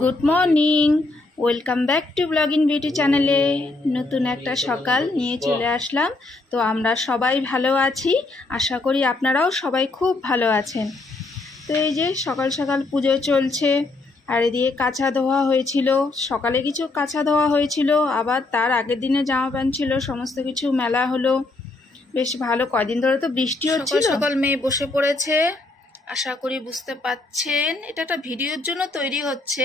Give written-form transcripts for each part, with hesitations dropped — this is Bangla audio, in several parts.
Good morning, welcome back to blogging beauty চ্যানেলে। নতুন একটা সকাল নিয়ে চলে আসলাম। তো আমরা সবাই ভালো আছি, আশা করি আপনারাও সবাই খুব ভালো আছেন। তো এই যে সকাল সকাল পুজো চলছে, আর এদিকে কাঁচা ধোয়া হয়েছিল, সকালে কিছু কাঁচা ধোয়া হয়েছিল, আবার তার আগের দিনে জামা প্যান্ট ছিল, সমস্ত কিছু মেলা হলো। বেশ ভালো, কয়দিন ধরে তো বৃষ্টি হচ্ছিল। সকাল মেয়ে বসে পড়েছে, আশা করি বুঝতে পাচ্ছেন এটা একটা ভিডিওর জন্য তৈরি হচ্ছে,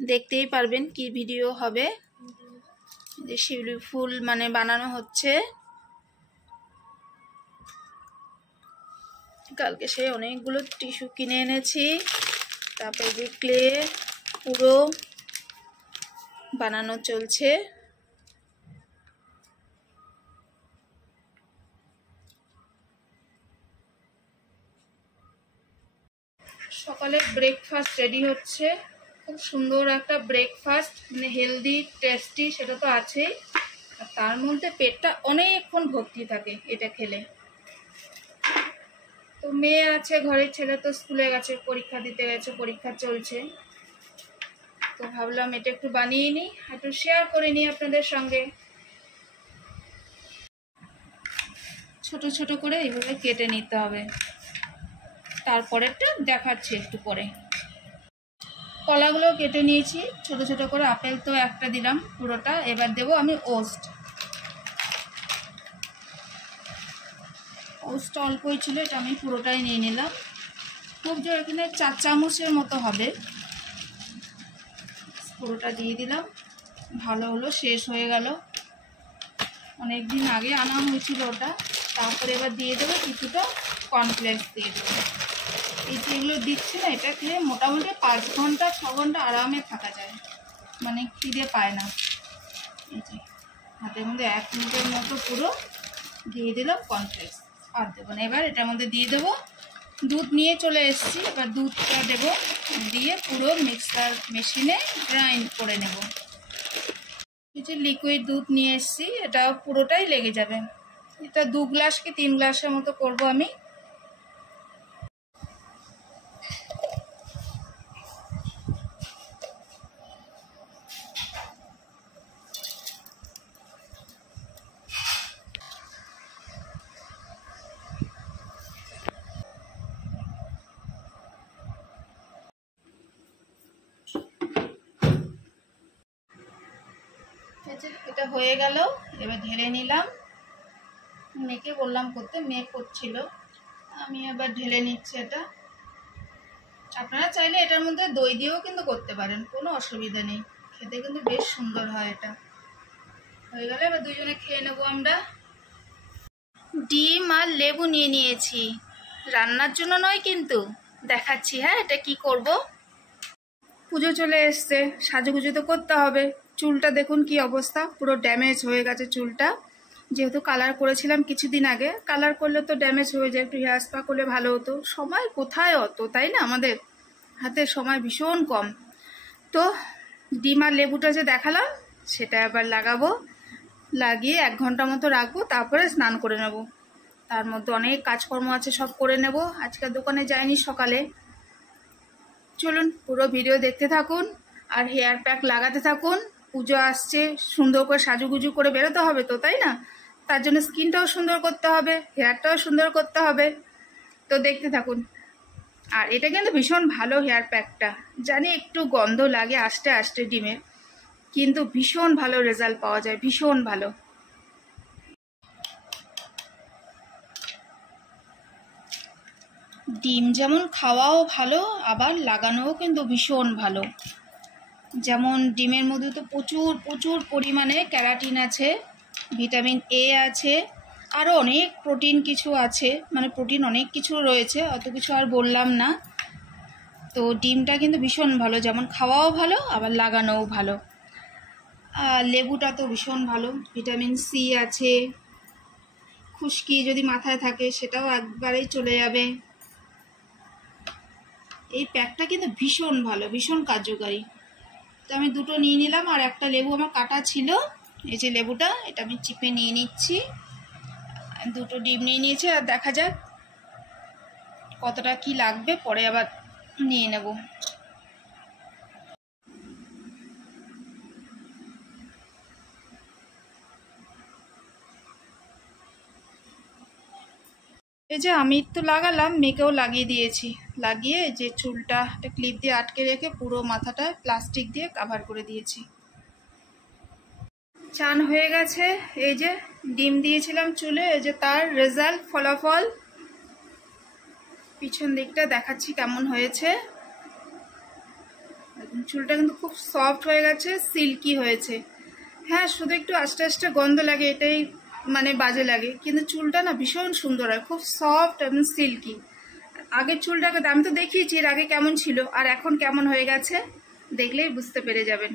দেখতেই পারবেন কি ভিডিও হবে। যে শিউলি ফুল বানানো হচ্ছে। কালকে সে অনেকগুলো টিস্যু কিনে এনেছি, তারপরে যে ক্লে পুরো বানানো চলছে। সকালে ব্রেকফাস্ট রেডি হচ্ছে, খুব সুন্দর একটা ব্রেকফাস্ট, হেলদি টেস্টি, সেটা তো আছেই, আর তার মধ্যে পেটটা অনেকক্ষণ ভর্তি থাকে এটা খেলে। তো মেয়ে আছে ঘরে, ছেলে তো স্কুলে গেছে, পরীক্ষা দিতে গেছে, পরীক্ষা চলছে। তো ভাবলাম এটা একটু বানিয়ে নিই, একটু শেয়ার করে নিই আপনাদের সঙ্গে। ছোট ছোট করে এইভাবে কেটে নিতে হবে, তারপরেরটা দেখাচ্ছি একটু পরে। কলাগুলো কেটে নিয়েছি ছোট ছোট করে, আপেল তো একটা দিলাম পুরোটা। এবার দেবো আমি ওটসটা অল্পই ছিল, এটা আমি পুরোটাই নিয়ে নিলাম। খুব জোর এখানে 4 চামচের মতো হবে, পুরোটা দিয়ে দিলাম। ভালো হলো, শেষ হয়ে গেল, অনেক দিন আগে আনা হয়েছিল ওটা। তারপরে এবার দিয়ে দেবো কিছুটা কর্নফ্লেক্স দিয়ে দেবো। এই যেগুলো দিচ্ছি না, এটা খেয়ে মোটামুটি 5 ঘন্টা 6 ঘন্টা আরামে থাকা যায়, খিদে পায় না। এই যে হাতের মধ্যে 1 মিনিটের মতো পুরো দিয়ে দিলাম কর্নফ্লেক্স, আর দেবো না। এবার এটার মধ্যে দিয়ে দেবো দুধ, নিয়ে চলে এসেছি, এবার দুধটা দেবো, দিয়ে পুরো মিক্সার মেশিনে গ্রাইন্ড করে নেব। এই যে লিকুইড দুধ নিয়ে এসেছি, এটা পুরোটাই লেগে যাবে। এটা 2 গ্লাস কি 3 গ্লাসের মতো করব আমি। এটা হয়ে গেল, এবার ঢেলে নিলাম। মেয়েকে বললাম করতে, মেয়ে করছিল, আমি এবার ঢেলে নিচ্ছি এটা। আপনারা চাইলে এটার মধ্যে দই দিয়েও কিন্তু করতে পারেন, কোনো অসুবিধা নেই, খেতে কিন্তু বেশ সুন্দর হয় এটা। হয়ে গেলে এবার দুইজনে খেয়ে নেবো আমরা। ডিম আর লেবু নিয়ে নিয়েছি, রান্নার জন্য নয় কিন্তু, দেখাচ্ছি হ্যাঁ এটা কি করব। পুজো চলে এসছে, সাজুগুজু তো করতে হবে। চুলটা দেখুন কি অবস্থা, পুরো ড্যামেজ হয়ে গেছে চুলটা। যেহেতু কালার করেছিলাম কিছুদিন আগে, কালার করলে তো ড্যামেজ হয়ে যায়, একটু হেয়ার স্পা করলে ভালো হতো। সময় কোথায় অত, তাই না, আমাদের হাতে সময় ভীষণ কম। তো ডিম আর লেবুটা যে দেখালাম, সেটা আবার লাগাবো, লাগিয়ে 1 ঘন্টা মতো রাখবো, তারপরে স্নান করে নেব। তার মধ্যে অনেক কাজকর্ম আছে, সব করে নেব। আজকে দোকানে যাইনি সকালে। চলুন পুরো ভিডিও দেখতে থাকুন আর হেয়ার প্যাক লাগাতে থাকুন। পুজো আসছে, সুন্দর করে সাজুগুজু করে বেরোতে হবে তো, তাই না? তার জন্য স্কিনটাও সুন্দর করতে হবে, হেয়ারটাও সুন্দর করতে হবে। তো দেখতে থাকুন। আর এটা কিন্তু ভীষণ ভালো হেয়ার প্যাকটা, জানি একটু গন্ধ লাগে আস্তে আস্তে ডিমের, কিন্তু ভীষণ ভালো রেজাল্ট পাওয়া যায়, ভীষণ ভালো। ডিম যেমন খাওয়াও ভালো, আবার লাগানোও কিন্তু ভীষণ ভালো। যেমন ডিমের মধ্যে তো প্রচুর প্রচুর পরিমাণে ক্যারাটিন আছে, ভিটামিন এ আছে, আরও অনেক প্রোটিন কিছু আছে, প্রোটিন অনেক কিছু রয়েছে, অত কিছু আর বললাম না। তো ডিমটা কিন্তু ভীষণ ভালো, যেমন খাওয়াও ভালো, আবার লাগানোও ভালো। আর লেবুটা তো ভীষণ ভালো, ভিটামিন সি আছে, খুশকি যদি মাথায় থাকে সেটাও একবারেই চলে যাবে। এই প্যাকটা কিন্তু ভীষণ ভালো, ভীষণ কার্যকারী। তো আমি 2টো নিয়ে নিলাম, আর একটা লেবু আমার কাটা ছিল, এই যে লেবুটা, এটা আমি চিপে নিয়ে নিচ্ছি। 2টো ডিম নিয়ে নিয়েছি, আর দেখা যাক কতটা কি লাগবে, পরে আবার নিয়ে নেব। এই যে আমি একটু লাগালাম, মেয়েকেও লাগিয়ে দিয়েছি। লাগিয়ে যে চুলটা একটা ক্লিপ দিয়ে আটকে রেখে পুরো মাথাটা প্লাস্টিক দিয়ে কাভার করে দিয়েছি। চান হয়ে গেছে। এই যে ডিম দিয়েছিলাম চুলে, এই যে তার রেজাল্ট, ফলাফল পিছন দিকটা দেখাচ্ছি কেমন হয়েছে। চুলটা কিন্তু খুব সফট হয়ে গেছে, সিল্কি হয়েছে। হ্যাঁ, শুধু একটু আস্তে আস্তে গন্ধ লাগে, এটাই মানে বাজে লাগে, কিন্তু চুলটা না ভীষণ সুন্দর হয়, খুব সফট এবং সিল্কি। আগের চুলটাকে আমি তো দেখিয়েছি এর আগে কেমন ছিল আর এখন কেমন হয়ে গেছে, দেখলেই বুঝতে পেরে যাবেন।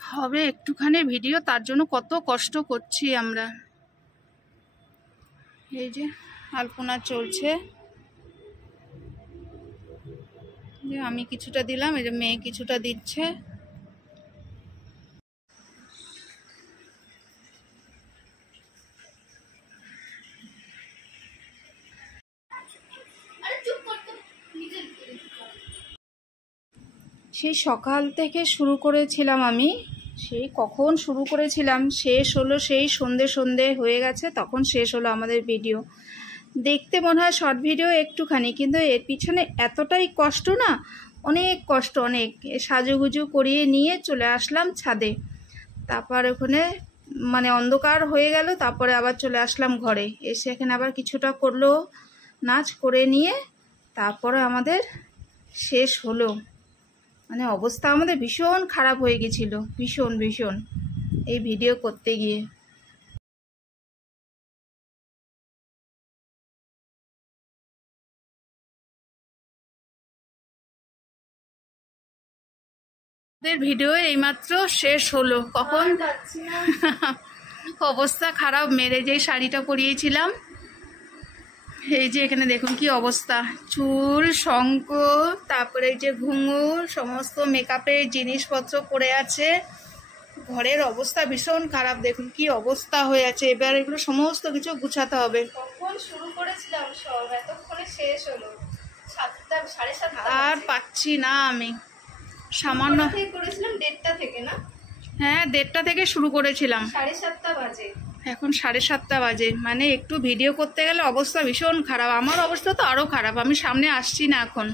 হবে একটুখানি ভিডিও, তার জন্য কত কষ্ট করছি আমরা। এই যে আলপনা চলছে, যে আমি কিছুটা দিলাম, এই যে মেয়ে কিছুটা দিচ্ছে। সেই সকাল থেকে শুরু করেছিলাম আমি, সেই কখন শুরু করেছিলাম, শেষ হলো সেই সন্ধে সন্ধে হয়ে গেছে, তখন শেষ হলো আমাদের ভিডিও। দেখতে মনে হয় শর্ট ভিডিও একটুখানি, কিন্তু এর পিছনে এতটাই কষ্ট না, অনেক কষ্ট, অনেক। সাজুগুজু করিয়ে নিয়ে চলে আসলাম ছাদে, তারপর ওখানে মানে অন্ধকার হয়ে গেল, তারপরে আবার চলে আসলাম ঘরে। এসে এখানে আবার কিছুটা করলো নাচ করে নিয়ে তারপরে আমাদের শেষ হলো। মানে অবস্থা আমাদের ভীষণ খারাপ হয়ে গেছিল, ভীষণ ভীষণ, এই ভিডিও করতে গিয়ে। ভিডিও এইমাত্র শেষ হলো, কখন অবস্থা খারাপ, মেরে যেই শাড়িটা পরিয়েছিলাম, এই যে এখানে দেখুন কি অবস্থা, চুল, শঙ্খ, তারপরে এই যে ঘুঙুর, সমস্ত মেকআপের জিনিসপত্র পড়ে আছে। ঘরের অবস্থা ভীষণ খারাপ, দেখুন কি অবস্থা হয়ে আছে। এবার এগুলো সমস্ত কিছু গুছাতে হবে। কখন শুরু করেছিলাম সব, এতক্ষণে শেষ হলো। 7টা, 7:30 আর পাচ্ছি না আমি, সামান্য করেছিলাম 1:30 থেকে না? হ্যাঁ, 1:30 থেকে শুরু করেছিলাম, 7:30 বাজে এখন 7:30 বাজে। মানে একটু ভিডিও করতে গেলে অবস্থা ভীষণ খারাপ। আমার অবস্থা তো আরো খারাপ, আমি সামনে আসছি না এখন।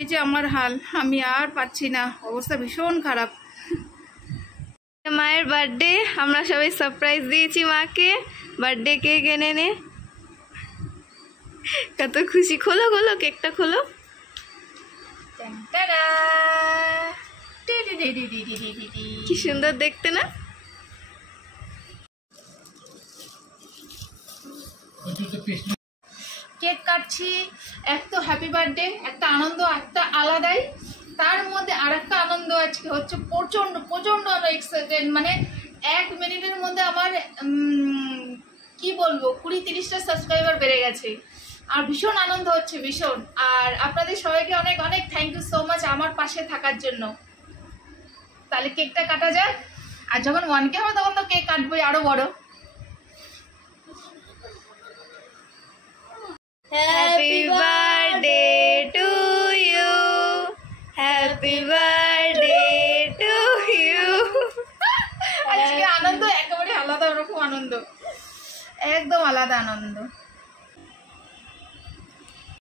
এই যে আমার হাল, আমি আর পাচ্ছি না, অবস্থা ভীষণ খারাপ। মায়ের বার্থডে, আমরা সবাই সারপ্রাইজ দিয়েছি মাকে, বার্থডে কেক এনে নে। কত খুশি, খোলো খোলো কেকটা খোলো। কি সুন্দর দেখতে না? কেক কাটছি, এক তো হ্যাপি বার্থডে, একটা আনন্দ, একটা আলাদাই। তার মধ্যে আর একটা আনন্দ আজকে হচ্ছে, প্রচন্ড প্রচন্ড আমরা এক্সাইটেড। মানে 1 মিনিটের মধ্যে আমার কি বলবো 20-30টা সাবস্ক্রাইবার বেড়ে গেছে, আর ভীষণ আনন্দ হচ্ছে, ভীষণ। আর আপনাদের সবাইকে অনেক অনেক থ্যাংক ইউ সো মাচ আমার পাশে থাকার জন্য। তাহলে কেকটা কাটা যাক, আর যখন 1K হবে তখন তো কেক কাটবোই আরো বড়। Happy birthday to you, happy birthday to you. আজকে আনন্দ একেবারে আলাদা রকম আনন্দ, একদম আলাদা আনন্দ।